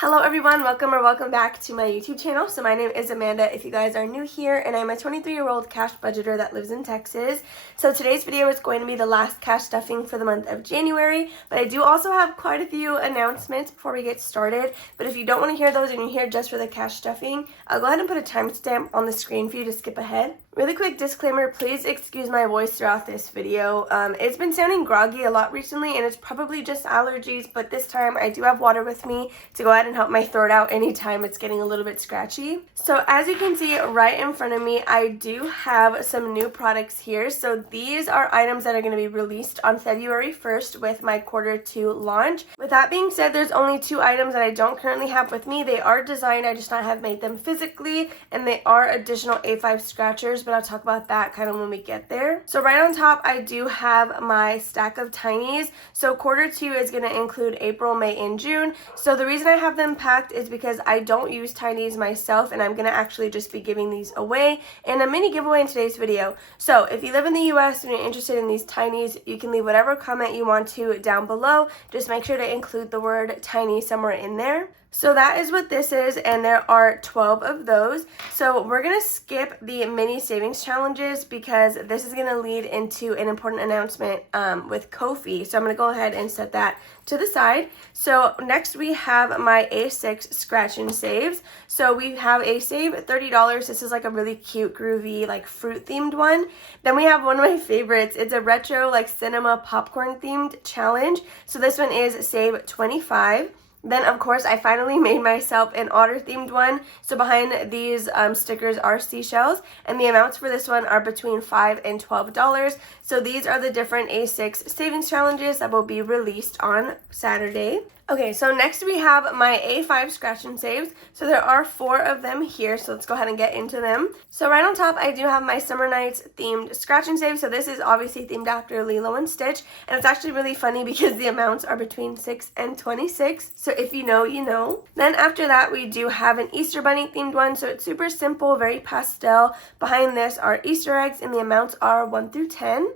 Hello everyone, welcome back to my YouTube channel. So my name is Amanda if you guys are new here, and I'm a 23-year-old cash budgeter that lives in Texas. So today's video is going to be the last cash stuffing for the month of January, but I do also have quite a few announcements before we get started. But if you don't want to hear those and you're here just for the cash stuffing, I'll go ahead and put a timestamp on the screen for you to skip ahead. Really quick disclaimer, please excuse my voice throughout this video. It's been sounding groggy a lot recently, and it's probably just allergies, but this time I do have water with me to go ahead and help my throat out anytime it's getting a little bit scratchy. So as you can see right in front of me, I do have some new products here. So these are items that are going to be released on February 1st with my quarter 2 launch. With that being said, there's only 2 items that I don't currently have with me. They are designed, I just not have made them physically, and they are additional A5 scratchers, but I'll talk about that kind of when we get there. So right on top, I do have my stack of tinies. So quarter 2 is going to include April, May, and June. So the reason I have them packed is because I don't use tinies myself, and I'm going to actually just be giving these away in a mini giveaway in today's video. So if you live in the US and you're interested in these tinies, you can leave whatever comment you want to down below. Just make sure to include the word tiny somewhere in there. So that is what this is, and there are 12 of those. So we're going to skip the mini savings challenges because this is going to lead into an important announcement with Kofi. So I'm going to go ahead and set that to the side. So next we have my A6 scratch and saves. So we have a save $30. This is like a really cute, groovy, like fruit themed one. Then we have one of my favorites. It's a retro, like cinema popcorn themed challenge. So this one is save 25. Then, of course, I finally made myself an otter-themed one. So behind these stickers are seashells, and the amounts for this one are between $5 and $12. So these are the different A6 savings challenges that will be released on Saturday. Okay, so next we have my A5 scratch and saves. So there are 4 of them here, so let's go ahead and get into them. So right on top, I do have my Summer Nights themed scratch and save. So this is obviously themed after Lilo and Stitch, and it's actually really funny because the amounts are between 6 and 26. So if you know, you know. Then after that, we do have an Easter Bunny themed one. So it's super simple, very pastel. Behind this are Easter eggs, and the amounts are 1 through 10.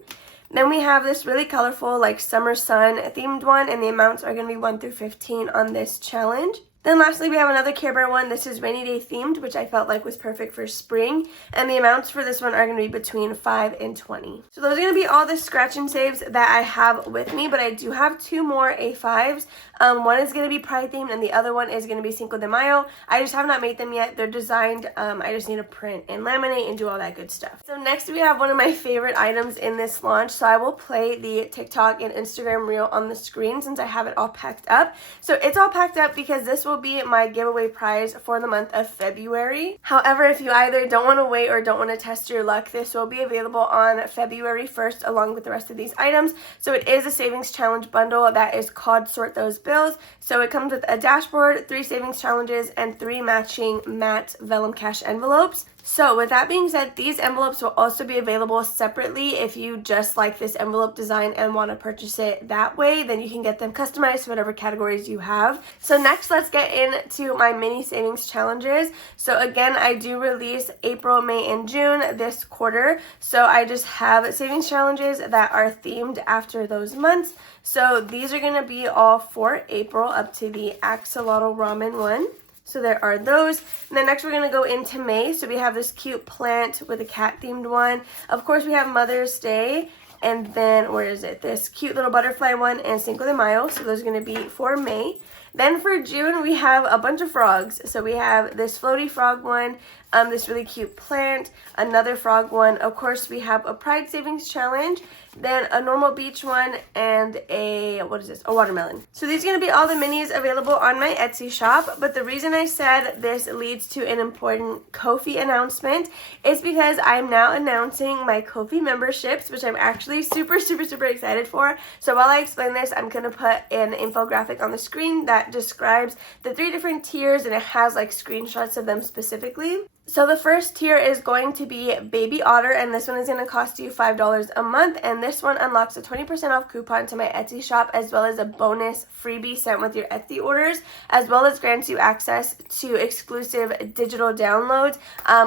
Then we have this really colorful, like summer sun themed one, and the amounts are going to be 1 through 15 on this challenge. Then lastly, we have another Care Bear one. This is rainy day themed, which I felt like was perfect for spring. And the amounts for this one are going to be between 5 and 20. So those are going to be all the scratch and saves that I have with me, but I do have 2 more A5s. One is going to be Pride themed, and the other one is going to be Cinco de Mayo. I just have not made them yet. They're designed. I just need to print and laminate and do all that good stuff. So next we have one of my favorite items in this launch. So I will play the TikTok and Instagram reel on the screen since I have it all packed up. So it's all packed up because this will be my giveaway prize for the month of February. However, if you either don't want to wait or don't want to test your luck, this will be available on February 1st along with the rest of these items. So it is a savings challenge bundle that is called Sort Those Bills. So it comes with a dashboard, 3 savings challenges, and 3 matching matte vellum cash envelopes. So with that being said, these envelopes will also be available separately. If you just like this envelope design and want to purchase it that way, then you can get them customized to whatever categories you have. So next, let's get into my mini savings challenges. So again, I do release April, May, and June this quarter. So I just have savings challenges that are themed after those months. So these are going to be all for April up to the axolotl ramen one. So there are those. And then next we're going to go into May. So we have this cute plant with a cat themed one. Of course we have Mother's Day. And then, where is it? This cute little butterfly one and Cinco de Mayo. So those are going to be for May. Then for June, we have a bunch of frogs. So we have this floaty frog one, this really cute plant, another frog one. Of course, we have a Pride Savings Challenge, then a normal beach one, and a watermelon. So these are going to be all the minis available on my Etsy shop. But the reason I said this leads to an important Kofi announcement is because I'm now announcing my Kofi memberships, which I'm actually super excited for. So while I explain this, I'm going to put an infographic on the screen that describes the 3 different tiers, and it has like screenshots of them specifically. So the first tier is going to be Baby Otter, and this one is going to cost you $5 a month, and this one unlocks a 20% off coupon to my Etsy shop, as well as a bonus freebie sent with your Etsy orders, as well as grants you access to exclusive digital downloads,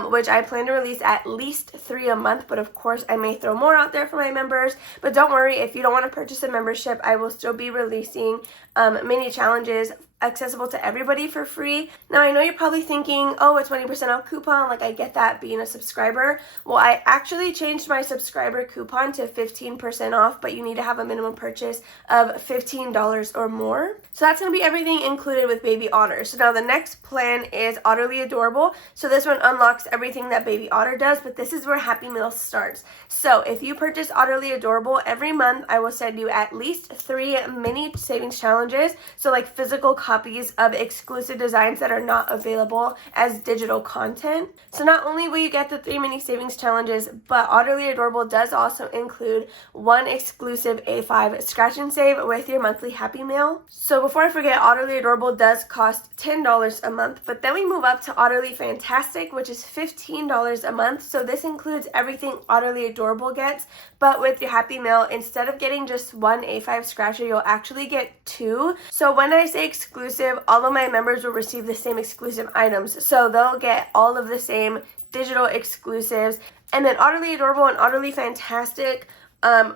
which I plan to release at least 3 a month, but of course I may throw more out there for my members. But don't worry, if you don't want to purchase a membership, I will still be releasing mini challenges accessible to everybody for free. Now, I know you're probably thinking, oh, a 20% off coupon, like I get that being a subscriber. Well, I actually changed my subscriber coupon to 15% off, but you need to have a minimum purchase of $15 or more. So that's going to be everything included with Baby Otter. So now the next plan is Otterly Adorable. So this one unlocks everything that Baby Otter does, but this is where Happy Meal starts. So if you purchase Otterly Adorable, every month I will send you at least 3 mini savings challenges. So like physical copies of exclusive designs that are not available as digital content. So not only will you get the 3 mini savings challenges, but Otterly Adorable does also include 1 exclusive A5 scratch and save with your monthly Happy Meal. So before I forget, Otterly Adorable does cost $10 a month, but then we move up to Otterly Fantastic, which is $15 a month. So this includes everything Otterly Adorable gets, but with your Happy Meal, instead of getting just 1 A5 scratcher, you'll actually get 2. So when I say exclusive, all of my members will receive the same exclusive items. So they'll get all of the same digital exclusives. And then Otterly Adorable and Otterly Fantastic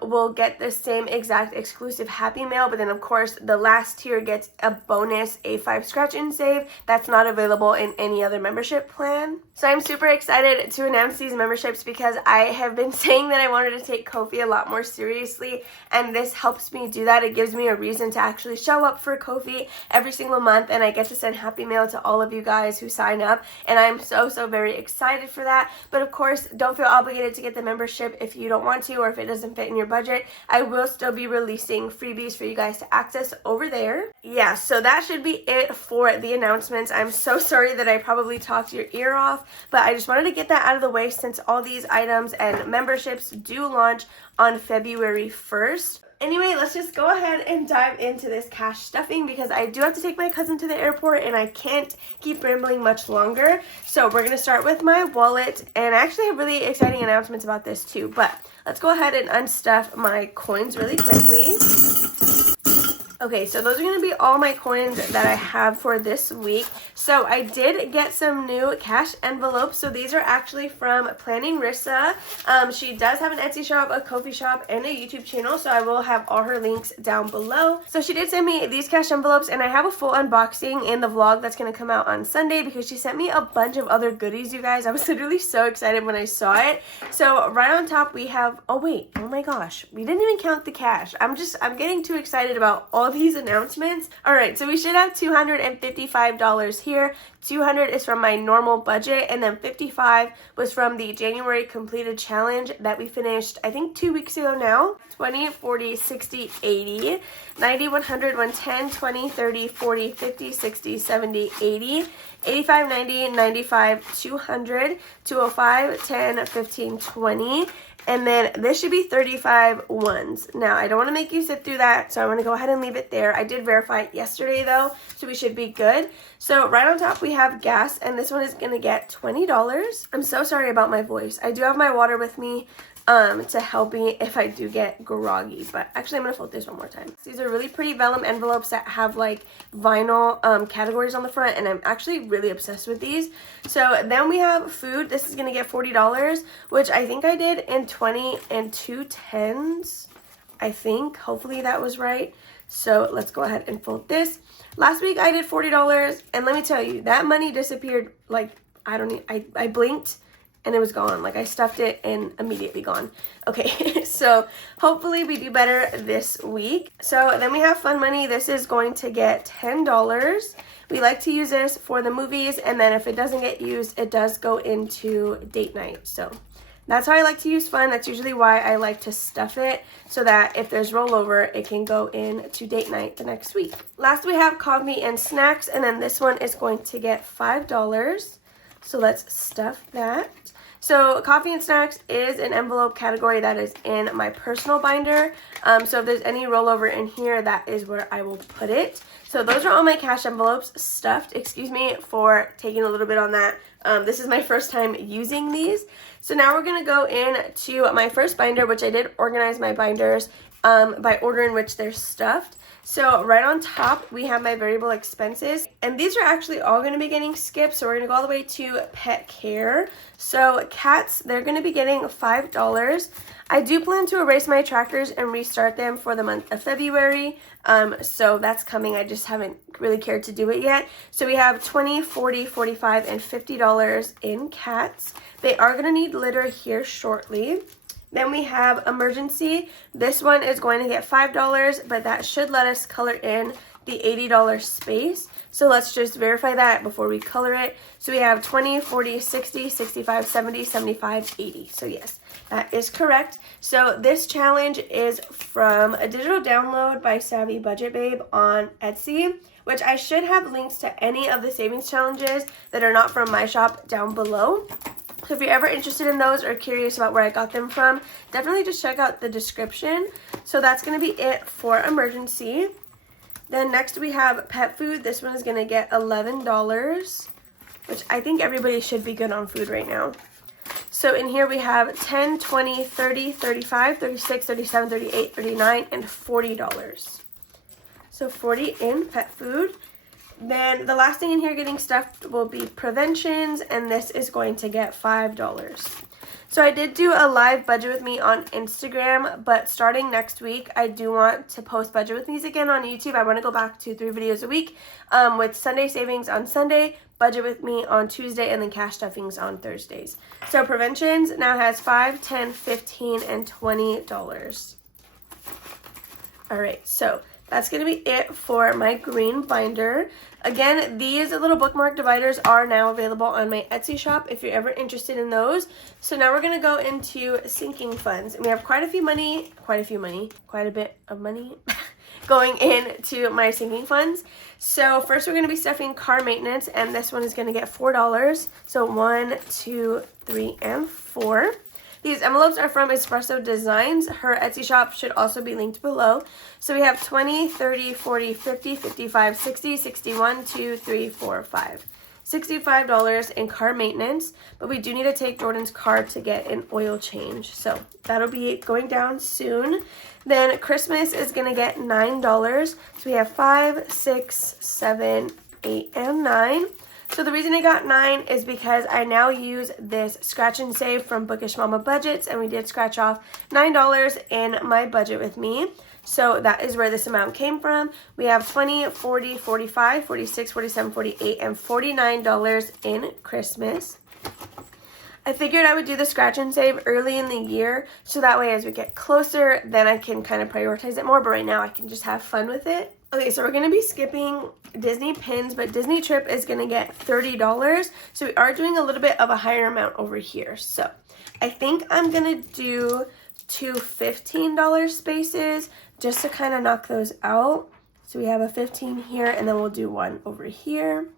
will get the same exact exclusive Happy Meal, but then of course the last tier gets a bonus A5 scratch and save that's not available in any other membership plan. So I'm super excited to announce these memberships because I have been saying that I wanted to take Kofi a lot more seriously, and this helps me do that. It gives me a reason to actually show up for Kofi every single month, and I get to send Happy Meal to all of you guys who sign up, and I'm so very excited for that. But of course, don't feel obligated to get the membership if you don't want to, or if it doesn't fit in your budget. I will still be releasing freebies for you guys to access over there. Yeah, so that should be it for the announcements. I'm so sorry that I probably talked your ear off, but I just wanted to get that out of the way since all these items and memberships do launch on February 1st. Anyway, let's just go ahead and dive into this cash stuffing because I do have to take my cousin to the airport and I can't keep rambling much longer. So we're going to start with my wallet, and I actually have really exciting announcements about this too, but let's go ahead and unstuff my coins really quickly. Okay, so those are going to be all my coins that I have for this week. So I did get some new cash envelopes. So these are actually from Planning RISA. She does have an Etsy shop, a Kofi shop, and a YouTube channel. So I will have all her links down below. So she did send me these cash envelopes, and I have a full unboxing in the vlog that's going to come out on Sunday because she sent me a bunch of other goodies, you guys. I was literally so excited when I saw it. So right on top we have, oh wait, oh my gosh, we didn't even count the cash. I'm getting too excited about all these announcements. All right, so we should have $255 here. 200 is from my normal budget, and then 55 was from the January completed challenge that we finished, I think 2 weeks ago now. 20, 40, 60, 80, 90, 100, 110, 20, 30, 40, 50, 60, 70, 80, 85, 90, 95, 200, 205, 10, 15, 20, and then this should be 35 ones. Now, I don't want to make you sit through that, so I'm going to go ahead and leave it there. I did verify it yesterday, though, so we should be good. So right on top, we have gas, and this one is going to get $20. I'm so sorry about my voice. I do have my water with me to help me if I do get groggy, but actually I'm going to fold this one more time. These are really pretty vellum envelopes that have like vinyl categories on the front, and I'm actually really obsessed with these. So then we have food. This is going to get $40, which I think I did in 20 and 2 10s. I think, hopefully that was right. So let's go ahead and fold this. Last week I did $40, and let me tell you, that money disappeared like, I blinked and it was gone. Like I stuffed it and immediately gone. Okay, so hopefully we do better this week. So then we have fun money. This is going to get $10. We like to use this for the movies, and then if it doesn't get used, it does go into date night. So that's how I like to use fun. That's usually why I like to stuff it, so that if there's rollover, it can go into date night the next week. Last we have coffee and snacks, and then this one is going to get $5. So let's stuff that. So coffee and snacks is an envelope category that is in my personal binder. So if there's any rollover in here, that is where I will put it. So those are all my cash envelopes stuffed. Excuse me for taking a little bit on that. This is my first time using these. So now we're going to go into my first binder, which I did organize my binders by order in which they're stuffed. So right on top, we have my variable expenses, and these are actually all going to be getting skipped. So we're going to go all the way to pet care. So cats, they're going to be getting $5. I do plan to erase my trackers and restart them for the month of February. So that's coming. I just haven't really cared to do it yet. So we have $20, $40, $45, and $50 in cats. They are going to need litter here shortly. Then we have emergency. This one is going to get $5, but that should let us color in the $80 space. So let's just verify that before we color it. So we have 20, 40, 60, 65, 70, 75, 80. So yes, that is correct. So this challenge is from a digital download by Savvy Budget Babe on Etsy, which I should have links to any of the savings challenges that are not from my shop down below. So if you're ever interested in those or curious about where I got them from, definitely just check out the description. So that's going to be it for emergency. Then next we have pet food. This one is going to get $11, which I think everybody should be good on food right now. So in here we have 10, 20, 30, 35, 36, 37, 38, 39, and $40. So 40 in pet food. Then the last thing in here getting stuffed will be preventions, and this is going to get $5. So I did do a live budget with me on Instagram, but starting next week, I do want to post budget with me's again on YouTube. I want to go back to 3 videos a week with Sunday savings on Sunday, budget with me on Tuesday, and then cash stuffings on Thursdays. So preventions now has $5, $10, $15, and $20. All right, so that's going to be it for my green binder. Again, these little bookmark dividers are now available on my Etsy shop if you're ever interested in those. So now we're going to go into sinking funds. And we have quite a bit of money going into my sinking funds. So first we're going to be stuffing car maintenance, and this one is going to get $4. So 1, 2, 3, and 4. These envelopes are from Espresso Designs. Her Etsy shop should also be linked below. So we have 20, 30, 40, 50, 55, 60, 61, 2, 3, 4, 5. $65 in car maintenance, but we do need to take Jordan's car to get an oil change. So that'll be going down soon. Then Christmas is going to get $9. So we have 5, 6, 7, 8, and 9. So the reason I got 9 is because I now use this scratch and save from Bookish Mama Budgets, and we did scratch off $9 in my budget with me. So that is where this amount came from. We have 20, 40, 45, 46, 47, 48, and $49 in Christmas. I figured I would do the scratch and save early in the year, so that way as we get closer, then I can kind of prioritize it more, but right now I can just have fun with it. Okay, so we're going to be skipping Disney pins, but Disney Trip is going to get $30. So we are doing a little bit of a higher amount over here. So I think I'm going to do 2 $15 spaces just to kind of knock those out. So we have a 15 here, and then we'll do one over here.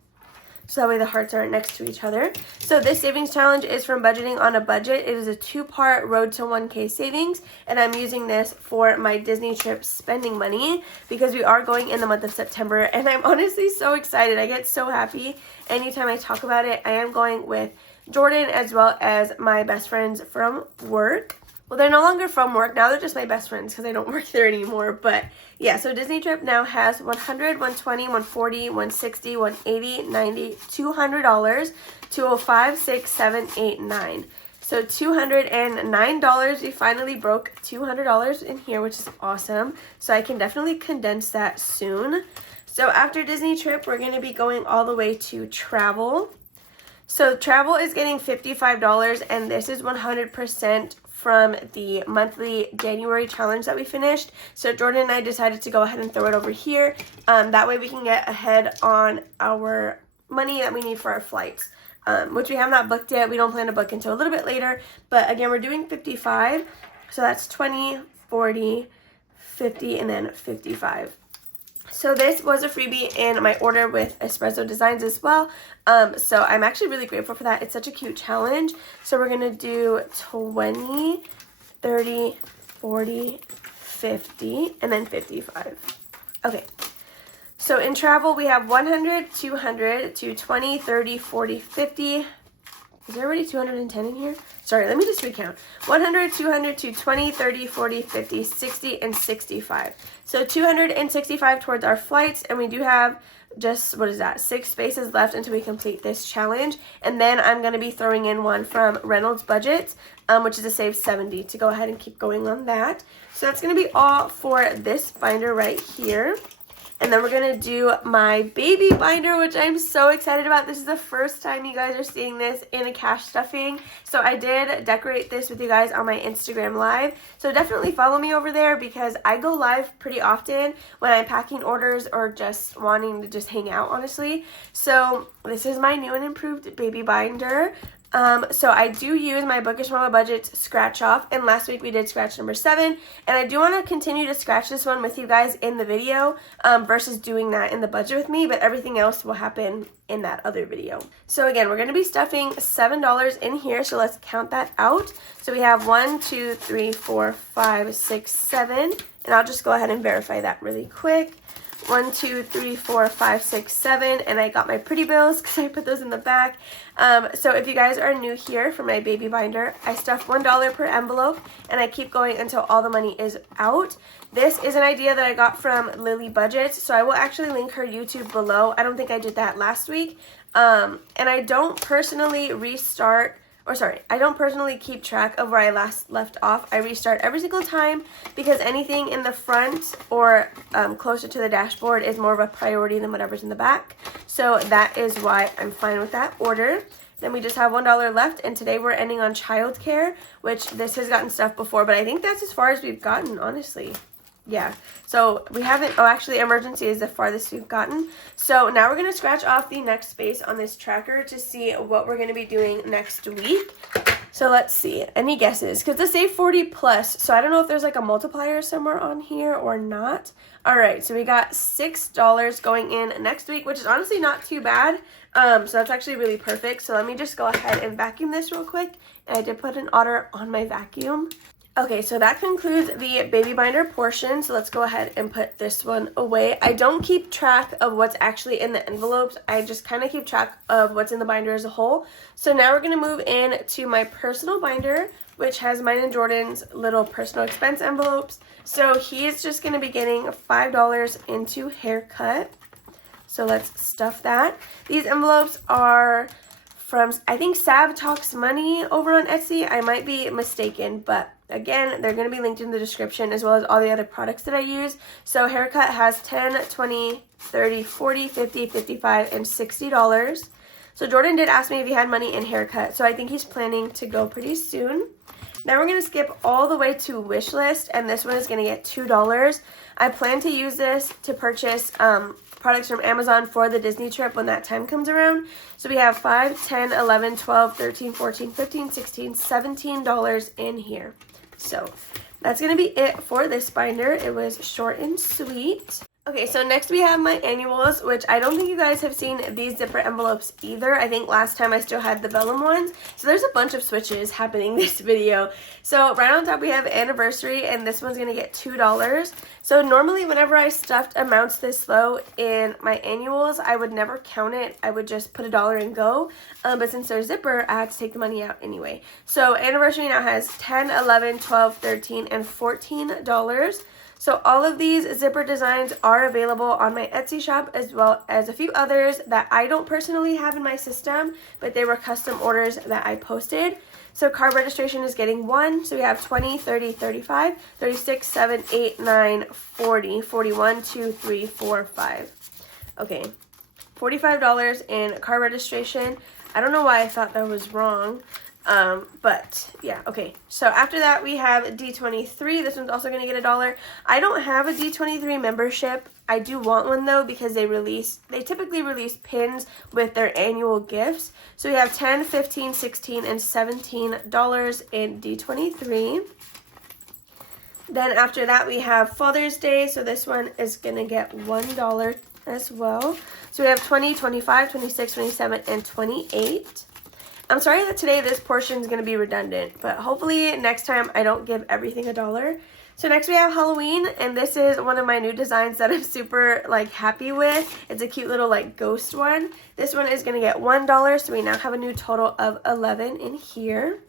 So that way the hearts aren't next to each other. So this savings challenge is from Budgeting on a Budget. It is a 2-part Road to 1K savings, and I'm using this for my Disney trip spending money because we are going in the month of September, and I'm honestly so excited. I get so happy anytime I talk about it. I am going with Jordan as well as my best friends from work. Well, they're no longer from work. Now they're just my best friends because I don't work there anymore. But yeah, so Disney Trip now has $100, $120, $140, $160, $180, $90, $200, $205, $6, $7, $8, $9. So $209. We finally broke $200 in here, which is awesome. So I can definitely condense that soon. So after Disney Trip, we're going to be going all the way to travel. So travel is getting $55, and this is 100% from the monthly January challenge that we finished. So Jordan and I decided to go ahead and throw it over here. That way we can get ahead on our money that we need for our flights, which we have not booked yet. We don't plan to book until a little bit later. But again, we're doing 55. So that's 20, 40, 50, and then 55. So this was a freebie in my order with Espresso Designs as well. So I'm actually really grateful for that. It's such a cute challenge. So we're going to do 20, 30, 40, 50, and then 55. Okay. So in travel, we have 100, 200, 220, 30, 40, 50, Is there already 210 in here? Sorry, let me just recount. 100, 200, 220, 30, 40, 50, 60, and 65. So 265 towards our flights, and we do have just, what is that, 6 spaces left until we complete this challenge. And then I'm going to be throwing in one from LilyBudgets, which is a save 70, to go ahead and keep going on that. So that's going to be all for this binder right here. And then we're going to do my baby binder, which I'm so excited about. This is the first time you guys are seeing this in a cash stuffing. So I did decorate this with you guys on my Instagram live. So definitely follow me over there because I go live pretty often when I'm packing orders or just wanting to just hang out, honestly. So this is my new and improved baby binder. So I do use my Bookish Mama Budgets scratch off, and last week we did scratch number 7, and I do want to continue to scratch this one with you guys in the video, versus doing that in the budget with me, but everything else will happen in that other video. So again, we're going to be stuffing $7 in here, so let's count that out. So we have 1, 2, 3, 4, 5, 6, 7, and I'll just go ahead and verify that really quick. 1, 2, 3, 4, 5, 6, 7, and I got my pretty bills because I put those in the back. So if you guys are new here for my baby binder, I stuff $1 per envelope, and I keep going until all the money is out. This is an idea that I got from LilyBudgets, so I will actually link her YouTube below. I don't think I did that last week, and I don't personally I don't personally keep track of where I last left off. I restart every single time because anything in the front or closer to the dashboard is more of a priority than whatever's in the back. So that is why I'm fine with that order. Then we just have $1 left, and today we're ending on childcare, which this has gotten stuff before, but I think that's as far as we've gotten, honestly. Yeah, so we haven't, oh, actually emergency is the farthest we've gotten. So now we're going to scratch off the next space on this tracker to see what we're going to be doing next week. So let's see, any guesses? Because this say 40 plus, so I don't know if there's like a multiplier somewhere on here or not. All right, so we got $6 going in next week, which is honestly not too bad. So that's actually really perfect. So let me just go ahead and vacuum this real quick. And I did put an order on my vacuum. Okay, so that concludes the baby binder portion, so let's go ahead and put this one away. I don't keep track of what's actually in the envelopes. I just kind of keep track of what's in the binder as a whole. So now we're going to move in to my personal binder, which has mine and Jordan's little personal expense envelopes. So he's just going to be getting $5 into haircut. So let's stuff that. These envelopes are from, I think, Sav Talks Money over on Etsy. I might be mistaken, but again, they're going to be linked in the description as well as all the other products that I use. So haircut has $10, $20, $30, $40, $50, $55, and $60. So Jordan did ask me if he had money in haircut, so I think he's planning to go pretty soon. Then we're going to skip all the way to wish list, and this one is going to get $2. I plan to use this to purchase products from Amazon for the Disney trip when that time comes around. So we have $5, 10, 11, 12, 13, 14, 15, 16, $17 in here. So that's going to be it for this binder. It was short and sweet. Okay, so next we have my annuals, which I don't think you guys have seen these zipper envelopes either. I think last time I still had the vellum ones. So there's a bunch of switches happening this video. So right on top we have anniversary, and this one's going to get $2. So normally whenever I stuffed amounts this low in my annuals, I would never count it. I would just put $1 and go. But since they're zipper, I had to take the money out anyway. So anniversary now has $10, 11, 12, 13, and $14. So all of these zipper designs are available on my Etsy shop, as well as a few others that I don't personally have in my system, but they were custom orders that I posted. So card registration is getting 1. So we have 20, 30, 35, 36, 7, 8, 9, 40, 41, 2, 3, 4, 5. Okay, $45 in card registration. I don't know why I thought that was wrong. But yeah, okay. So after that we have D23. This one's also going to get $1. I don't have a D23 membership. I do want one though, because they typically release pins with their annual gifts. So we have $10, $15, $16, and $17 in D23. Then after that we have Father's Day. So this one is going to get $1 as well. So we have 20, 25, 26, 27, and 28. I'm sorry that today this portion is going to be redundant, but hopefully next time I don't give everything $1. So next we have Halloween, and this is one of my new designs that I'm super like happy with. It's a cute little like ghost one. This one is going to get $1, so we now have a new total of 11 in here.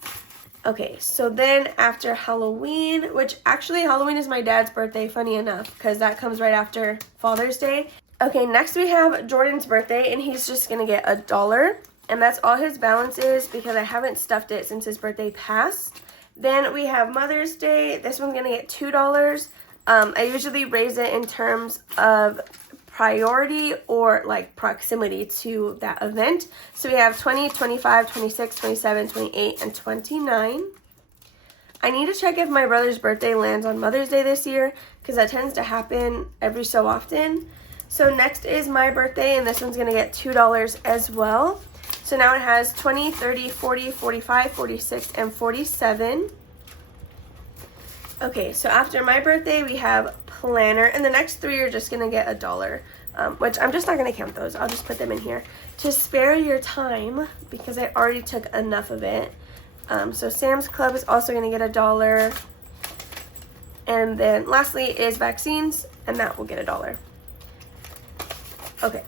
Okay, so then after Halloween, which actually Halloween is my dad's birthday, funny enough, because that comes right after Father's Day. Okay, next we have Jordan's birthday, and he's just going to get $1, and that's all his balance is because I haven't stuffed it since his birthday passed. Then we have Mother's Day. This one's going to get $2. I usually raise it in terms of priority or like proximity to that event. So we have 20, 25, 26, 27, 28, and 29. I need to check if my brother's birthday lands on Mother's Day this year because that tends to happen every so often. So next is my birthday, and this one's going to get $2 as well. So now it has 20, 30, 40, 45, 46, and 47. Okay, so after my birthday, we have planner, and the next three are just going to get $1, which I'm just not going to count those. I'll just put them in here to spare your time because I already took enough of it. So Sam's Club is also going to get $1. And then lastly is vaccines, and that will get $1. Okay,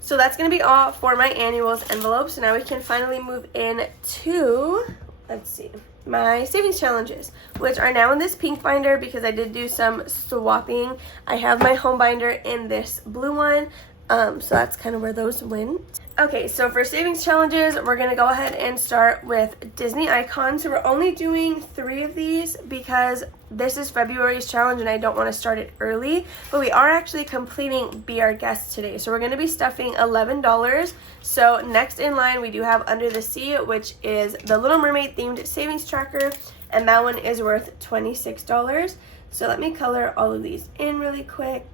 so that's going to be all for my annuals envelope. So now we can finally move in to, let's see, my savings challenges, which are now in this pink binder because I did do some swapping. I have my home binder in this blue one, so that's kind of where those went. Okay, so for savings challenges, we're going to go ahead and start with Disney icons. So we're only doing 3 of these because this is February's challenge and I don't want to start it early, but we are actually completing Be Our Guest today. So we're going to be stuffing $11. So next in line, we do have Under the Sea, which is the Little Mermaid themed savings tracker, and that one is worth $26. So let me color all of these in really quick.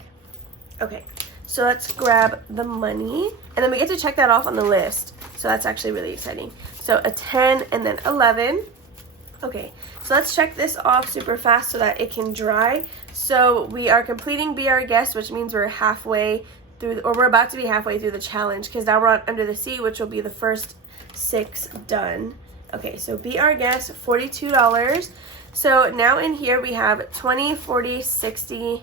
Okay. So let's grab the money, and then we get to check that off on the list. So that's actually really exciting. So a 10 and then 11. Okay, so let's check this off super fast so that it can dry. So we are completing Be Our Guest, which means we're halfway through, or we're about to be halfway through the challenge because now we're on Under the Sea, which will be the first 6 done. Okay, so Be Our Guest, $42. So now in here we have 20, 40, 60,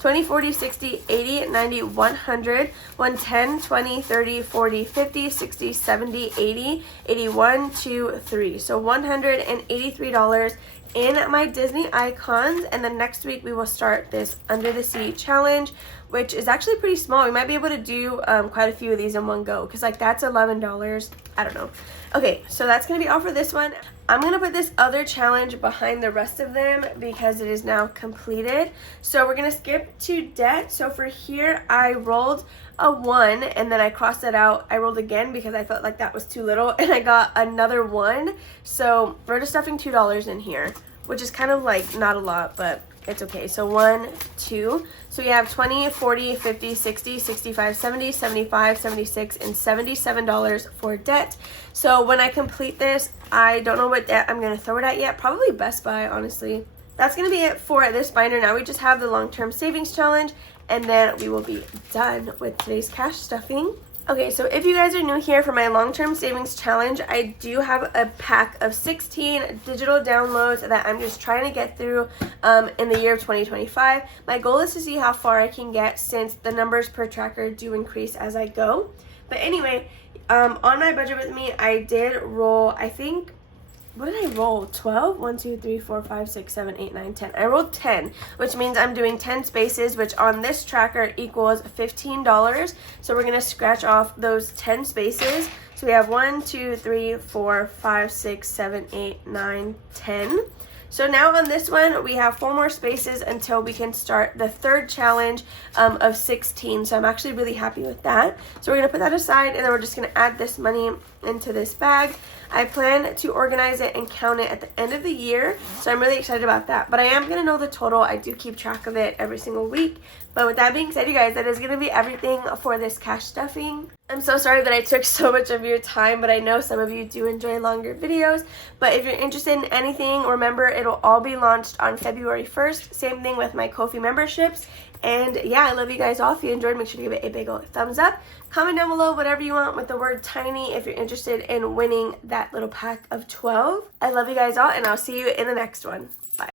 20, 40, 60, 80, 90, 100, 110, 20, 30, 40, 50, 60, 70, 80, 81, 2, 3. So $183 in my Disney icons. And then next week we will start this Under the Sea challenge, which is actually pretty small. We might be able to do quite a few of these in one go because like that's $11. I don't know. Okay, so that's going to be all for this one. I'm going to put this other challenge behind the rest of them because it is now completed. So we're going to skip to debt. So for here, I rolled a 1 and then I crossed it out. I rolled again because I felt like that was too little and I got another 1. So we're just stuffing $2 in here, which is kind of like not a lot, but it's okay. So 1, 2. So we have 20, 40, 50, 60, 65, 70, 75, 76, and $77 for debt. So when I complete this, I don't know what debt I'm going to throw it at yet. Probably Best Buy, honestly. That's going to be it for this binder. Now we just have the long-term savings challenge, and then we will be done with today's cash stuffing. Okay, so if you guys are new here for my long-term savings challenge, I do have a pack of 16 digital downloads that I'm just trying to get through in the year of 2025. My goal is to see how far I can get since the numbers per tracker do increase as I go. But anyway, on my budget with me, I did roll, I think, what did I roll? 12? 1, 2, 3, 4, 5, 6, 7, 8, 9, 10. I rolled 10, which means I'm doing 10 spaces, which on this tracker equals $15. So we're going to scratch off those 10 spaces. So we have 1, 2, 3, 4, 5, 6, 7, 8, 9, 10. So now on this one, we have 4 more spaces until we can start the third challenge of 16. So I'm actually really happy with that. So we're going to put that aside, and then we're just going to add this money into this bag. I plan to organize it and count it at the end of the year, so I'm really excited about that. But I am going to know the total. I do keep track of it every single week. But with that being said, you guys, that is going to be everything for this cash stuffing. I'm so sorry that I took so much of your time, but I know some of you do enjoy longer videos. But if you're interested in anything, remember, it'll all be launched on February 1st. Same thing with my Kofi memberships. And yeah, I love you guys all. If you enjoyed, make sure to give it a big old thumbs up. Comment down below whatever you want with the word tiny if you're interested in winning that little pack of 12. I love you guys all, and I'll see you in the next one. Bye.